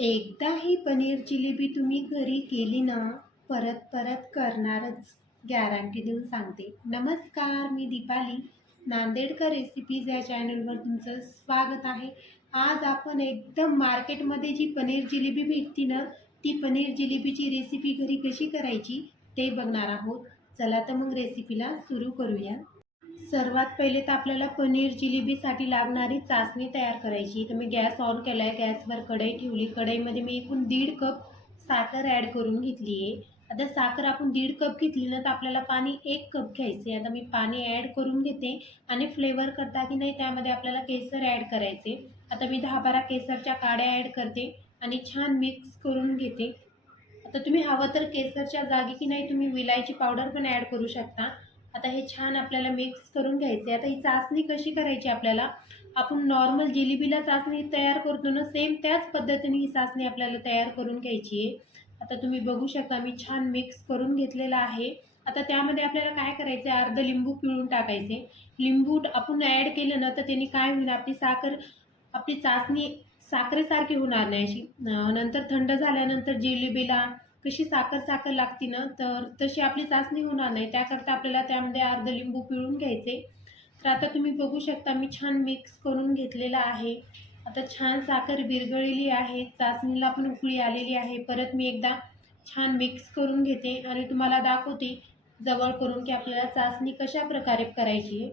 एकदा ही पनीर जिलेबी तुम्ही घरी केली ना परत परत करणारच. गॅरंटी देऊन सांगते. नमस्कार मी दीपाली. नांदेडकर रेसिपीज या चॅनलवर तुमचं स्वागत आहे. आज आपण एकदम मार्केटमध्ये जी पनीर जिलेबी भेटती ना ती पनीर जिलेबीची रेसिपी घरी कशी करायची ते बघणार आहोत. चला तर मग रेसिपीला सुरू करूया. सर्वात पहिले तर आपल्याला पनीर जिलेबीसाठी लागणारी चाचणी तयार करायची. तर मी गॅस ऑन केला आहे गॅसवर कढई ठेवली. कढईमध्ये मी एकूण दीड कप साखर ॲड करून घेतली आहे. आता साखर आपण दीड कप घेतली ना तर आपल्याला पाणी एक कप घ्यायचे आता मी पाणी ॲड करून घेते आणि फ्लेवर करता की नाही त्यामध्ये आपल्याला केसर ॲड करायचे. आता मी दहा बारा केसरच्या काड्या ॲड करते आणि छान मिक्स करून घेते. आता तुम्ही हवं तर केसरच्या जागी की नाही तुम्ही विलायची पावडर पण ॲड करू शकता. आता हे छान आपल्याला मिक्स करून घ्यायचे आता ही चाचणी कशी करायची आपल्याला? आपण नॉर्मल जिलेबीला चाचणी तयार करतो ना सेम त्याच पद्धतीने ही चाचणी आपल्याला तयार करून घ्यायची आहे. आता तुम्ही बघू शकता मी छान मिक्स करून घेतलेला आहे. आता त्यामध्ये आपल्याला काय करायचं आहे अर्ध लिंबू पिळून टाकायचे. लिंबू आपण ॲड केलं ना तर त्याने काय होईल? आपली साखर आपली चाचणी साखरेसारखी होणार नाही अशी. नंतर थंड झाल्यानंतर जिलेबीला कशी साखर साखर लागते ना तर तशी आपली चाचणी होणार नाही. त्याकरता आपल्याला त्यामध्ये अर्ध लिंबू पिळून घ्यायचे. तर आता तुम्ही बघू शकता मी छान मिक्स करून घेतलेला आहे. आता छान साखर विरघळलेली आहे. चाचणीला पण उकळी आलेली आहे. परत मी एकदा छान मिक्स करून घेते आणि तुम्हाला दाखवते जवळ करून की आपल्याला चाचणी कशा प्रकारे करायची आहे.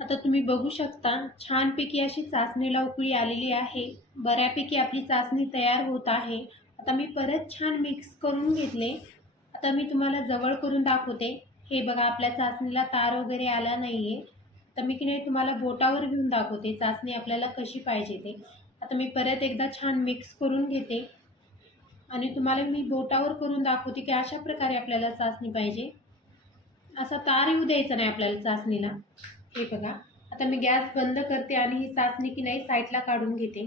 आता तुम्ही बघू शकता छानपैकी अशी चाचणीला उकळी आलेली आहे. बऱ्यापैकी आपली चाचणी तयार होत आहे. आता मी परत छान मिक्स करून घेतले. आता मी तुम्हाला जवळ करून दाखवते. हे बघा आपल्या चाचणीला तार वगैरे आला नाही आहे तर मी की नाही तुम्हाला बोटावर घेऊन दाखवते चाचणी आपल्याला कशी पाहिजे ते. आता मी परत एकदा छान मिक्स करून घेते. आणि तुम्हाला मी बोटावर करून दाखवते की अशा प्रकारे आपल्याला चाचणी पाहिजे. असा तार येऊ द्यायचा नाही आपल्याला चाचणीला हे बघा आता मी गॅस बंद करते आणि ही चाचणी की नाही साईडला काढून घेते.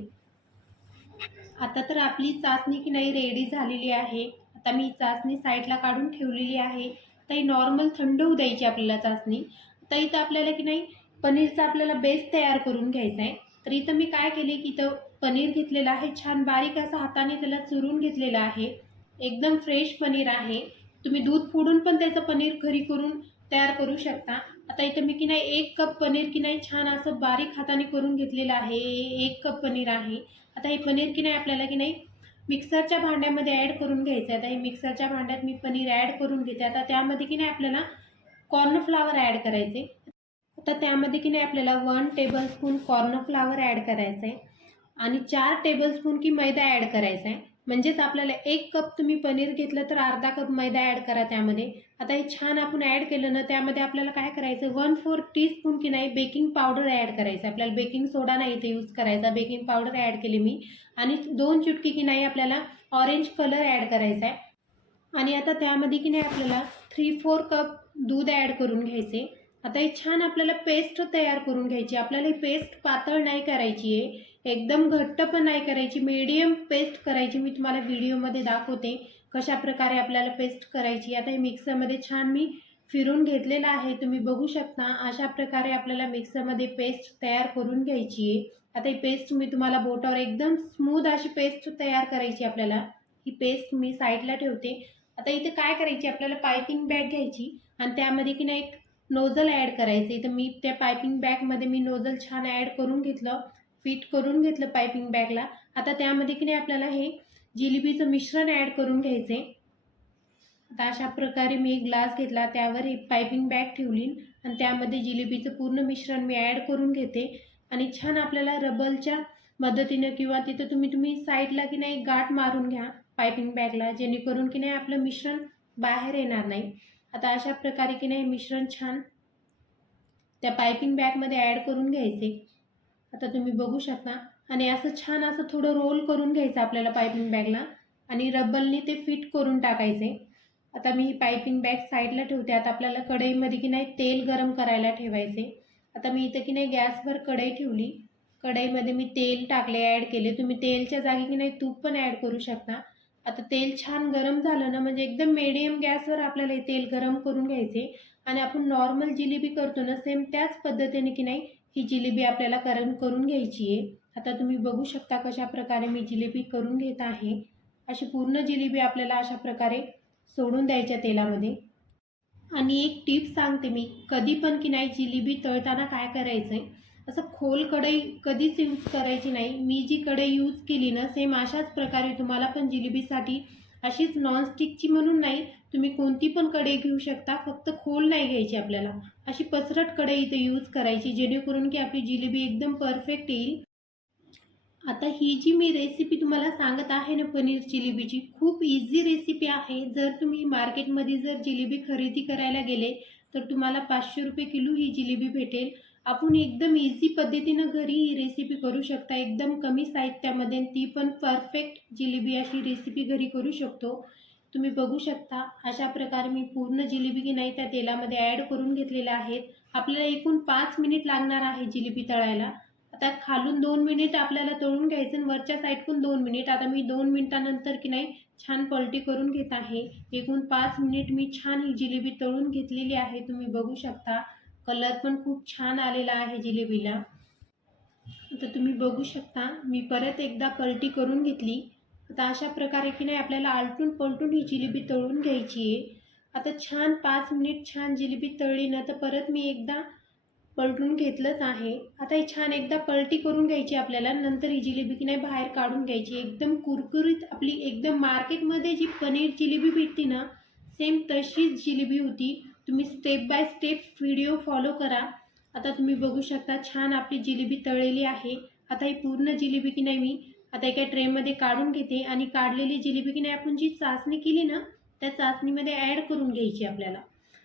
आता तर आपली चाचणी की नाही रेडी झालेली आहे. आता मी चाचणी साईडला काढून ठेवलेली आहे. तर ही नॉर्मल थंड होऊ द्यायची आपल्याला चाचणी. तर इथं आपल्याला की नाही पनीरचा आपल्याला बेस तयार करून घ्यायचा आहे तर इथं मी काय केले की इथं पनीर घेतलेलं आहे. छान बारीक असं हाताने त्याला चुरून घेतलेलं आहे. एकदम फ्रेश पनीर आहे. तुम्ही दूध फोडून पण त्याचं पनीर घरी करून तयार करू शकता. आता इथं मी की नाही एक कप पनीर की नाही छान असं बारीक हाताने करून घेतलेलं आहे. एक कप पनीर आहे. आता हे पनीर की नाही आपल्याला की नाही? मिक्सरच्या भांड्यामध्ये ॲड करून घ्यायचं आहे. आता हे मिक्सरच्या भांड्यात मी पनीर ॲड करून घेते. आता त्यामध्ये की नाही आपल्याला कॉर्नफ्लावर ॲड करायचे आता त्यामध्ये की नाही आपल्याला वन टेबलस्पून कॉर्नफ्लावर ॲड करायचं आहे. आणि चार टेबलस्पून की मैदा ॲड करायचा आहे. म्हणजेच आपल्याला एक कप तुम्ही पनीर घेतलं तर अर्धा कप मैदा ॲड करा त्यामध्ये. आता हे छान आपण ॲड केलं ना त्यामध्ये आपल्याला काय करायचं? वन फोर टीस्पून की नाही बेकिंग पावडर ॲड करायचं. आपल्याला बेकिंग सोडा नाही इथे यूज करायचा. बेकिंग पावडर ॲड केली मी. आणि दोन चुटकी की नाही आपल्याला ऑरेंज कलर ॲड करायचा आहे. आणि आता त्यामध्ये की नाही आपल्याला थ्री फोर कप दूध ॲड करून घ्यायचे. आता हे छान आपल्याला पेस्ट तयार करून घ्यायची. आपल्याला ही पेस्ट पातळ नाही करायची आहे. एकदम घट्ट पण नाही करायची. मीडियम पेस्ट करायची. मी तुम्हाला व्हिडिओमध्ये दाखवते कशा प्रकारे आपल्याला पेस्ट करायची. आता हे मिक्सरमध्ये छान मी फिरून घेतलेलं आहे. तुम्ही बघू शकता अशा प्रकारे आपल्याला मिक्सरमध्ये पेस्ट तयार करून घ्यायची आहे. आता ही पेस्ट मी तुम्हाला बोटावर एकदम स्मूथ अशी पेस्ट तयार करायची आपल्याला. ही पेस्ट मी साईडला ठेवते. आता इथे काय करायची? आपल्याला पायपिंग बॅग घ्यायची. आणि त्यामध्ये की नाही एक नोझल ॲड करायचं. इथं मी त्या पायपिंग बॅगमध्ये मी नोझल छान ॲड करून घेतलं. फिट करून घेतलं पायपिंग बॅगला. आता त्यामध्ये की नाही आपल्याला हे जिलेबीचं मिश्रण ॲड करून घ्यायचं. आहे आता अशा प्रकारे मी एक ग्लास घेतला. त्यावर ही पायपिंग बॅग ठेवली आणि त्यामध्ये जिलेबीचं पूर्ण मिश्रण मी ॲड करून घेते. आणि छान आपल्याला रबलच्या मदतीनं किंवा तिथं तुम्ही तुम्ही साईडला की नाही गाठ मारून घ्या पायपिंग बॅगला जेणेकरून की नाही आपलं मिश्रण बाहेर येणार नाही. आता अशा प्रकारे की नाही मिश्रण छान त्या पायपिंग बॅगमध्ये ॲड करून घ्यायचे. आता तुम्ही बघू शकता. आणि असं छान असं थोडं रोल करून घ्यायचं आपल्याला पायपिंग बॅगला आणि रब्बलने ते फिट करून टाकायचे. आता मी ही पायपिंग बॅग साईडला ठेवते. आता आपल्याला कढईमध्ये की नाही तेल गरम करायला ठेवायचे. आता मी इथं की नाही गॅसवर कढई ठेवली. कढईमध्ये मी तेल टाकले ॲड केले. तुम्ही तेलच्या जागी की नाही तूप पण ॲड करू शकता. आता तेल छान गरम झालं ना म्हणजे एकदम मिडियम गॅसवर आपल्याला हे तेल गरम करून घ्यायचे. आणि आपण नॉर्मल जिलेबी करतो ना सेम त्याच पद्धतीने की नाही ही जिलेबी आपल्याला करम करून घ्यायची आहे. आता तुम्ही बघू शकता कशा प्रकारे मी जिलेबी करून घेत आहे. अशी पूर्ण जिलेबी आपल्याला अशा प्रकारे सोडून द्यायच्या तेलामध्ये. आणि एक टिप सांगते मी कधी पण की नाही जिलेबी तळताना काय करायचं आहे असं खोल कढई कधीच यूज करायची नाही. मी जी कढई यूज केली ना सेम अशाच प्रकारे तुम्हाला पण जिलेबीसाठी अशीच नॉनस्टिकची म्हणून नाही तुम्ही कोणती पण कढई घेऊ शकता. फक्त खोल नाही घ्यायची आपल्याला. अशी पसरट कढई इथे यूज करायची जेणेकरून की आपली जिलेबी एकदम परफेक्ट येईल. आता ही जी मी रेसिपी तुम्हाला सांगत आहे ना पनीर जिलेबीची खूप इझी रेसिपी आहे. जर तुम्ही मार्केटमध्ये जर जिलेबी खरेदी करायला गेले तर तुम्हाला पाचशे रुपये किलो ही जिलेबी भेटेल. आपण एकदम इझी पद्धतीनं घरी ही रेसिपी करू शकता. एकदम कमी साहित्यामध्ये आणि ती पण परफेक्ट जिलेबी अशी रेसिपी घरी करू शकतो. तुम्ही बघू शकता अशा प्रकारे मी पूर्ण जिलेबी की नाही त्या तेलामध्ये ॲड करून घेतलेल्या आहेत. आपल्याला एकूण पाच मिनिट लागणार आहे जिलेबी तळायला. आता खालून दोन मिनिट आपल्याला तळून घ्यायचं आणि वरच्या साईडकून दोन मिनिट आता मी दोन मिनिटानंतर की नाही छान पलटी करून घेत आहे. एकूण पाच मिनिट मी छान ही जिलेबी तळून घेतलेली आहे. तुम्ही बघू शकता. कलर पण खूप छान आलेला आहे जिलेबीला. आता तुम्ही बघू शकता मी परत एकदा पलटी करून घेतली. आता अशा प्रकारे की नाही आपल्याला आलटून पलटून ही जिलेबी तळून घ्यायची आहे. आता छान पाच मिनिट छान जिलेबी तळली ना तर परत मी एकदा पलटून घेतलंच आहे. आता ही छान एकदा पलटी करून घ्यायची आपल्याला नंतर ही जिलेबी की नाही बाहेर काढून घ्यायची एकदम कुरकुरीत आपली एकदम मार्केटमध्ये जी पनीर जिलेबी भेटते ना सेम तशीच जिलेबी होती. तुम्ही step by step video follow करा. आता तुम्ही बघू शकता छान आपली जिलेबी तळलेली आहे. आता ही पूर्ण जिलेबी की नाही मी आता एका ट्रेमध्ये काढून घेते आणि काढलेली जिलेबी की नाही आपण जी चाचणी केली ना त्या चाचणीमध्ये ॲड करून घ्यायची आपल्याला.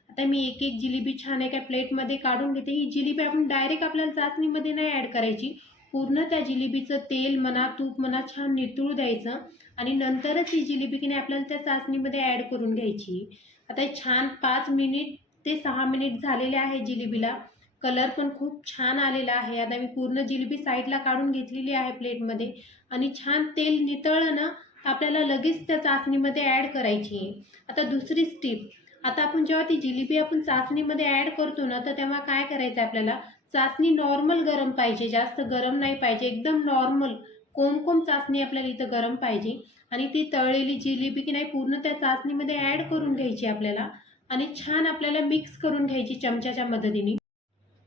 आता मी एक एक जिलेबी छान एका प्लेटमध्ये काढून घेते. ही जिलेबी आपण डायरेक्ट आपल्याला चाचणीमध्ये नाही ॲड करायची. पूर्ण त्या जिलेबीचं तेल म्हणा तूप म्हणा छान नितळू द्यायचं आणि नंतरच ही जिलेबी की नाही आपल्याला त्या चाचणीमध्ये ॲड करून घ्यायची. आता हे छान पाच मिनिट ते सहा मिनिट झालेले आहे जिलेबीला. कलर पण खूप छान आलेला आहे. आता मी पूर्ण जिलेबी साईडला काढून घेतलेली आहे प्लेटमध्ये. आणि छान तेल नितळलं ना आपल्याला लगेच त्या चाचणीमध्ये ॲड करायची आहे. आता दुसरी स्टीप. आता आपण जेव्हा ती जिलेबी आपण चाचणीमध्ये ॲड करतो ना तर तेव्हा काय करायचं आपल्याला? चाचणी नॉर्मल गरम पाहिजे. जास्त गरम नाही पाहिजे. एकदम नॉर्मल. कोमकोम चाचणी आपल्याला इथं गरम पाहिजे आणि ती तळलेली जिलेबी की नाही पूर्ण त्या चाचणीमध्ये ॲड करून घ्यायची आपल्याला आणि छान आपल्याला मिक्स करून घ्यायची चमच्याच्या मदतीने.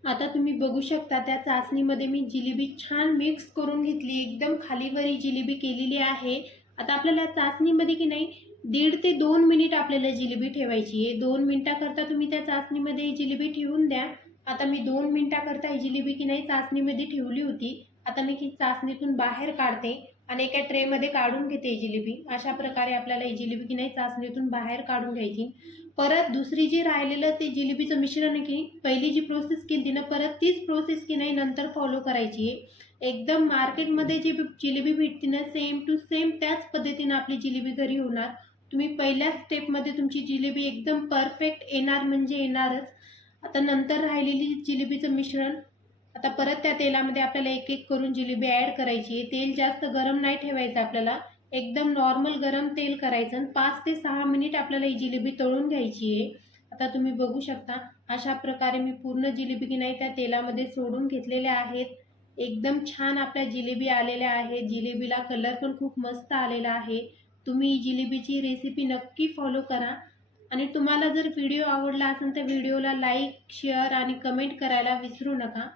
आता तुम्ही बघू शकता त्या चाचणीमध्ये मी जिलेबी छान मिक्स करून घेतली. एकदम खालीवरी जिलेबी केलेली आहे. आता आपल्याला चाचणीमध्ये की नाही दीड ते दोन मिनिट आपल्याला जिलेबी ठेवायची आहे. दोन मिनिटाकरता तुम्ही त्या चाचणीमध्ये ही जिलेबी ठेवून द्या. आता मी दोन मिनिटाकरता ही जिलेबी की नाही चाचणीमध्ये ठेवली होती. आता मी ही चाचणीतून बाहेर काढते आणि एका ट्रेमध्ये काढून घेते जिलेबी. अशा प्रकारे आपल्याला ही जिलेबी की नाही चाचणीतून बाहेर काढून घ्यायची. परत दुसरी जी राहिलेलं ते जिलेबीचं मिश्रण आहे की पहिली जी प्रोसेस केली ना परत तीच प्रोसेस की नाही नंतर फॉलो करायची आहे. एकदम मार्केटमध्ये जी जिलेबी भेटते ना सेम टू सेम त्याच पद्धतीनं आपली जिलेबी घरी होणार. तुम्ही पहिल्या स्टेपमध्ये तुमची जिलेबी एकदम परफेक्ट येणार म्हणजे येणारच. आता नंतर राहिलेली जिलेबीचं मिश्रण आता परत त्या तेलामध्ये आपल्याला एक एक करून जिलेबी ॲड करायची आहे. तेल जास्त गरम नाही ठेवायचं आपल्याला. एकदम नॉर्मल गरम तेल करायचं आणि पाच ते सहा मिनिट आपल्याला ही जिलेबी तळून घ्यायची आहे. आता तुम्ही बघू शकता अशा प्रकारे मी पूर्ण जिलेबी की नाही त्या तेलामध्ये सोडून घेतलेल्या आहेत. एकदम छान आपल्या जिलेबी आलेल्या आहेत. जिलेबीला कलर पण खूप मस्त आलेला आहे. तुम्ही ही जिलेबीची रेसिपी नक्की फॉलो करा. आणि तुम्हाला जर व्हिडिओ आवडला असेल तर व्हिडिओला लाईक शेअर आणि कमेंट करायला विसरू नका.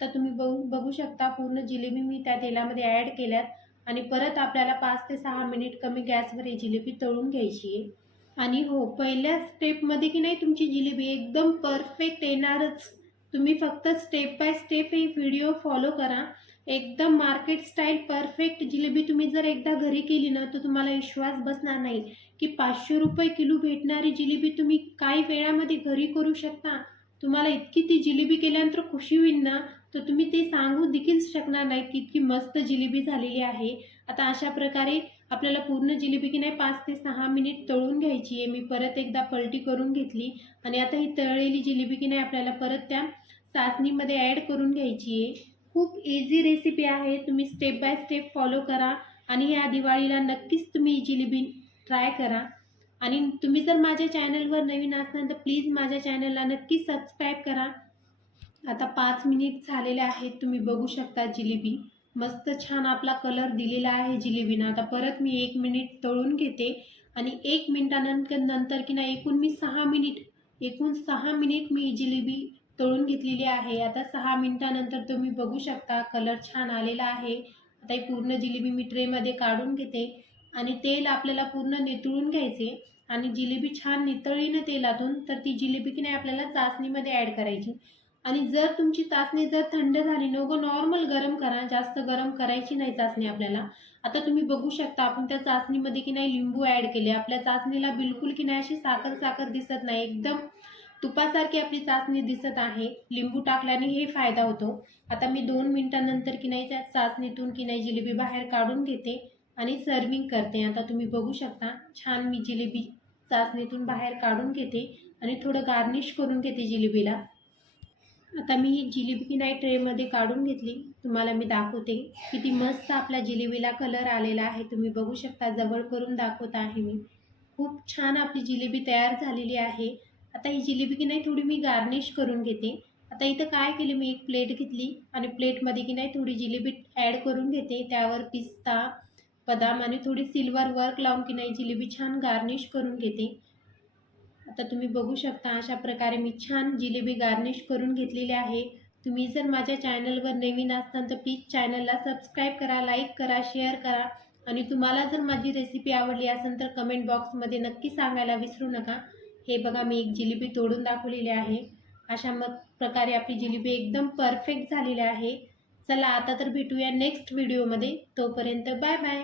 आता तुम्ही बघू बघू शकता. पूर्ण जिलेबी मी त्या तेलामध्ये ॲड केल्यात. आणि परत आपल्याला पाच ते सहा मिनिट कमी गॅसवर ही जिलेबी तळून घ्यायची आहे. आणि हो पहिल्या स्टेपमध्ये की नाही तुमची जिलेबी एकदम परफेक्ट येणारच. तुम्ही फक्त स्टेप बाय स्टेप हे व्हिडिओ फॉलो करा. एकदम मार्केट स्टाईल परफेक्ट जिलेबी तुम्ही जर एकदा घरी केली ना तर तुम्हाला विश्वास बसणार नाही की पाचशे रुपये किलो भेटणारी जिलेबी तुम्ही काही वेळामध्ये घरी करू शकता. तुम्हाला इतकी ती जिलेबी केल्यानंतर खुशी होईल ना. तर तुम्ही ते सांगू देखील शकणार नाहीत की इतकी मस्त जिलेबी झालेली आहे. आता अशा प्रकारे आपल्याला पूर्ण जिलेबी की नाही पाच ते सहा मिनिट तळून घ्यायची आहे. मी परत एकदा पलटी करून घेतली आणि आता ही तळलेली जिलेबी की नाही आपल्याला परत त्या चाचणीमध्ये ॲड करून घ्यायची आहे. खूप इझी रेसिपी आहे. तुम्ही स्टेप बाय स्टेप फॉलो करा आणि ह्या दिवाळीला नक्कीच तुम्ही ही जिलेबी ट्राय करा. आणि तुम्ही जर माझ्या चॅनलवर नवीन असणार तर प्लीज माझ्या चॅनलला नक्की सबस्क्राईब करा. आता पाच मिनिट झालेले आहेत तुम्ही बघू शकता जिलेबी. मस्त छान आपला कलर दिलेला आहे जिलेबीनं. आता परत मी एक मिनिट तळून घेते आणि एक मिनिटानंतर नंतर की नाही एकूण मी सहा मिनिट एकूण सहा मिनिट मी जिलेबी तळून घेतलेली आहे. आता सहा मिनिटानंतर तुम्ही बघू शकता कलर छान आलेला आहे. आता ही पूर्ण जिलेबी मी ट्रेमध्ये काढून घेते आणि तेल आपल्याला पूर्ण नितळून घ्यायचे आणि जिलेबी छान नितळली ना तेलातून तर ती जिलेबी की नाही आपल्याला चाचणीमध्ये ॲड करायची. आणि जर तुमची चाचणी जर थंड झाली नको नॉर्मल गरम करा जास्त गरम करायची नाही चाचणी आपल्याला. आता तुम्ही बघू शकता आपण त्या चाचणीमध्ये की नाही लिंबू ॲड केले. आपल्या चाचणीला बिलकुल की नाही अशी साखर साखर दिसत नाही. एकदम तुपासारखी आपली चाचणी दिसत आहे. लिंबू टाकल्याने हे फायदा होतो. आता मी दोन मिनटानंतर की नाही त्या चाचणीतून की नाही जिलेबी बाहेर काढून घेते आणि सर्विंग करते. आता तुम्ही बघू शकता छान मी जिलेबी चाचणीतून बाहेर काढून घेते आणि थोडं गार्निश करून घेते जिलेबीला. आता मी ही जिलेबी की नाही ट्रेमध्ये काढून घेतली. तुम्हाला मी दाखवते. किती मस्त आपल्या जिलेबीला कलर आलेला आहे. तुम्ही बघू शकता जवळ करून दाखवत आहे मी. खूप छान आपली जिलेबी तयार झालेली आहे. आता ही जिलेबी की नाही थोडी मी गार्निश करून घेते. आता इथं काय केले मी एक प्लेट घेतली आणि प्लेटमध्ये की नाही थोडी जिलेबी ॲड करून घेते. त्यावर पिस्ता बदाम आणि थोडी सिल्वर वर्क लावून की नाही जिलेबी छान गार्निश करून घेते. आता तुम्ही बघू शकता अशा प्रकारे मी छान जिलेबी गार्निश करून घेतलेली आहे. तुम्ही जर माझ्या चॅनलवर नवीन असताल तर प्लीज चॅनलला सबस्क्राईब करा लाईक करा शेअर करा. आणि तुम्हाला जर माझी रेसिपी आवडली असेल तर कमेंट बॉक्समध्ये नक्की सांगायला विसरू नका. हे बघा मी एक जिलेबी तोडून दाखवलेली आहे. अशा मग प्रकारे आपली जिलेबी एकदम परफेक्ट झालेली आहे. चला आता तर भेटूया नेक्स्ट व्हिडिओमध्ये तोपर्यंत बाय बाय